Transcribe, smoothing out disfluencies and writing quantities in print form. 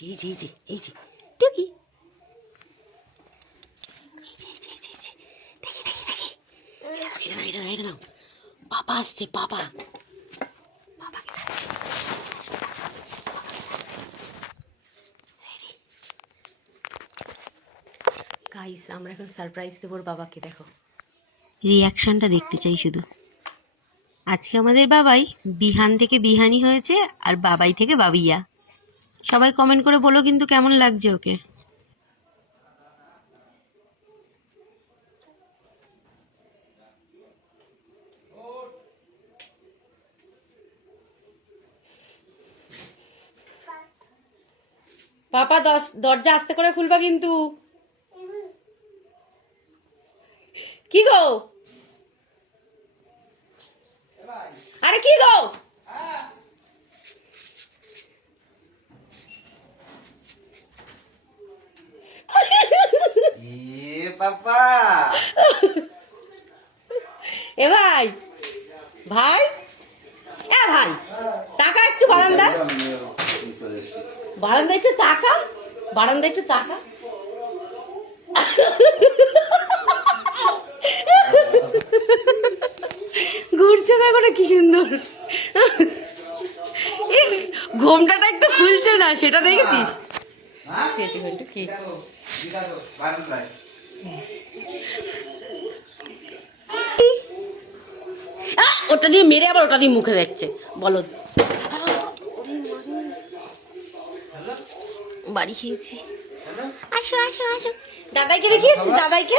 জি এই যে টুকি, দেখি নাও, বাবা আসছে, বাবা বাবাকে গাইস, আমরা এখন সারপ্রাইজ দেবো ওর বাবাকে। দেখো রিয়াকশনটা দেখতে চাই শুধু। আজকে আমাদের বাবাই বিহান থেকে বিহানি হয়েছে, আর বাবাই থেকে বাবিয়া। সবাই কমেন্ট করে বলো কিন্তু কেমন লাগছে ওকে। পাপা দরজা আস্তে করে খুলবা কিন্তু। কি গো, আরে কি গো, পাপা এ ভাই ভাই এ ভাই টাকা একটু বারান্দায়, বারান্দায় একটু টাকা, বারান্দায় একটু টাকা। ঘুরছে দেখো না কি সুন্দর, ঘোমটাটা একটু খুলছে না, সেটা দেখেছিস? কি ওটা দিয়ে মেরে আবার ওটা দিয়ে মুখে দেখছে, বলো। বাড়ি খেয়েছি, আসো আসো আসো। দাদাইকে দেখিয়েছি, দাদাইকে